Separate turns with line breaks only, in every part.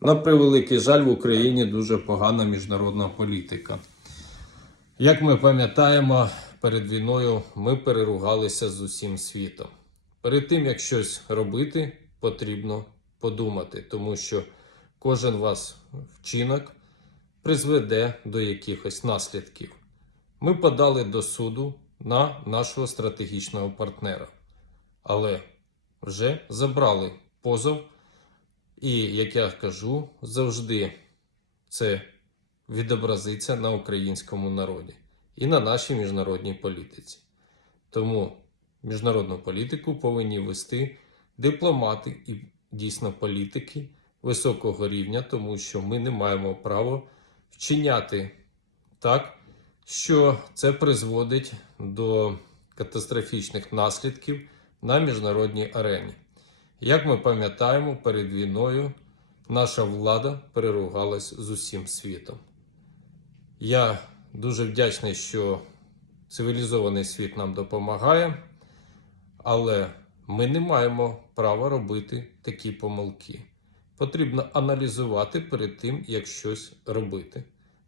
На превеликий жаль, в Україні дуже погана міжнародна політика. Як ми пам'ятаємо, перед війною ми переругалися з усім світом. Перед тим, як щось робити, потрібно подумати, тому що кожен вас вчинок призведе до якихось наслідків. Ми подали до суду на нашого стратегічного партнера, але вже забрали позов. І, як я кажу, завжди це відобразиться на українському народі і на нашій міжнародній політиці. Тому міжнародну політику повинні вести дипломати і дійсно політики високого рівня, тому що ми не маємо права вчиняти так, що це призводить до катастрофічних наслідків на міжнародній арені. Як ми пам'ятаємо, перед війною наша влада переругалась з усім світом. Я дуже вдячний, що цивілізований світ нам допомагає, але ми не маємо права робити такі помилки. Потрібно аналізувати перед тим, як щось робити.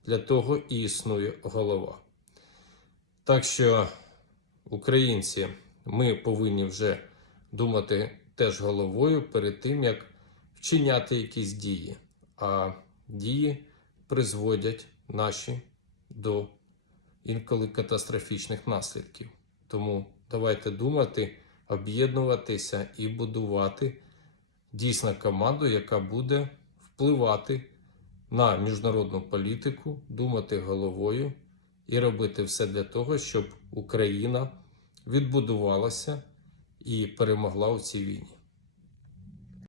Для того і існує голова. Так що, українці, ми повинні вже думати теж головою перед тим, як вчиняти якісь дії. А дії призводять наші до інколи катастрофічних наслідків. Тому давайте думати, об'єднуватися і будувати дійсно команду, яка буде впливати на міжнародну політику, думати головою і робити все для того, щоб Україна відбудувалася і перемогла у цій війні.